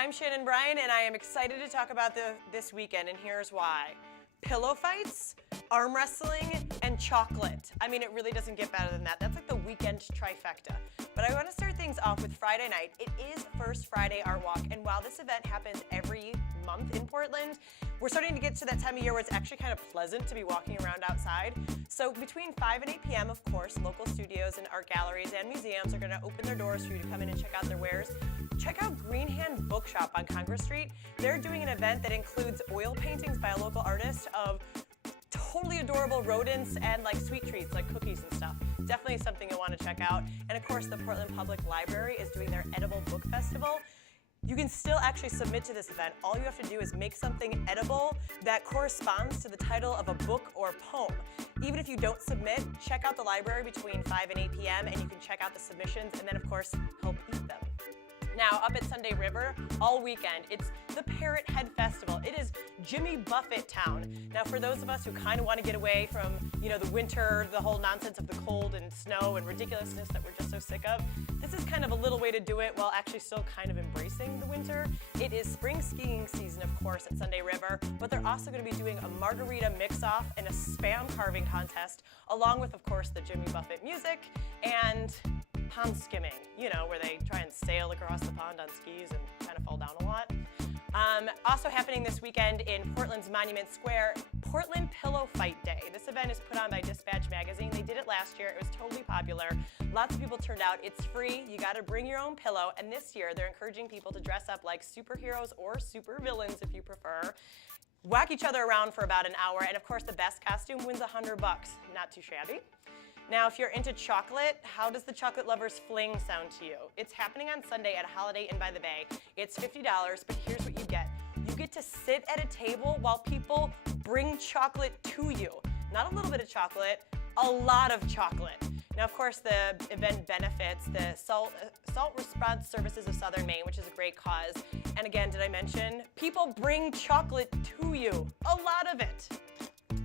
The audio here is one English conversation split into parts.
I'm Shannon Bryan, and I am excited to talk about this weekend, and here's why. Pillow fights, arm wrestling, and chocolate. I mean, it really doesn't get better than that. That's like the weekend trifecta. But I want to start things off with Friday night. It is First Friday Art Walk, and while this event happens every month in Portland, we're starting to get to that time of year where it's actually kind of pleasant to be walking around outside. So between 5 and 8 p.m., of course, local studios and art galleries and museums are going to open their doors for you to come in and check out their wares. Check out Green Hand Bookshop on Congress Street. They're doing an event that includes oil paintings by a local artist of totally adorable rodents and like sweet treats like cookies and stuff. Definitely something you'll want to check out. And of course, the Portland Public Library is doing their Edible Book Festival. You can still actually submit to this event. All you have to do is make something edible that corresponds to the title of a book or poem. Even if you don't submit, check out the library between 5 and 8 p.m. and you can check out the submissions and then of course help eat them. Now, up at Sunday River, all weekend, it's the Parrot Head Festival. It is Jimmy Buffett town. Now, for those of us who kind of want to get away from, the winter, the whole nonsense of the cold and snow and ridiculousness that we're just so sick of, this is kind of a little way to do it while actually still kind of embracing the winter. It is spring skiing season, of course, at Sunday River, but they're also going to be doing a margarita mix-off and a Spam carving contest, along with, of course, the Jimmy Buffett music and pond skimming, where they try and sail across the pond on skis and kind of fall down a lot. Also happening this weekend in Portland's Monument Square, Portland Pillow Fight Day. This event is put on by Dispatch Magazine. They did it last year. It was totally popular. Lots of people turned out. It's free. You got to bring your own pillow. And this year, they're encouraging people to dress up like superheroes or supervillains, if you prefer. Whack each other around for about an hour. And of course, the best costume wins $100. Not too shabby. Now, if you're into chocolate, how does the Chocolate Lovers Fling sound to you? It's happening on Sunday at Holiday Inn by the Bay. It's $50, but here's what you get. You get to sit at a table while people bring chocolate to you. Not a little bit of chocolate, a lot of chocolate. Now, of course, the event benefits the Salt Response Services of Southern Maine, which is a great cause. And again, did I mention? People bring chocolate to you, a lot of it.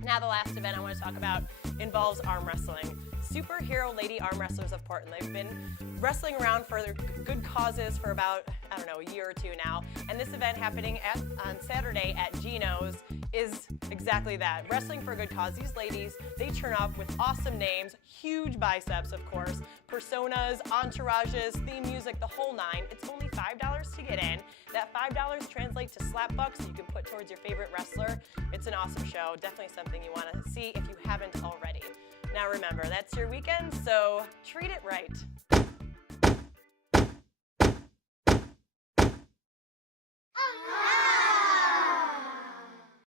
Now, the last event I want to talk about involves arm wrestling. Superhero Lady Arm Wrestlers of Portland. They've been wrestling around for their good causes for about, a year or two now. And this event happening on Saturday at Gino's is exactly that. Wrestling for a good cause. These ladies, they turn up with awesome names, huge biceps, of course, personas, entourages, theme music, the whole nine. It's only $5 to get in. That $5 translates to slap bucks that you can put towards your favorite wrestler. It's an awesome show. Definitely something you want to see if you haven't already. Now remember, that's your weekend, so treat it right.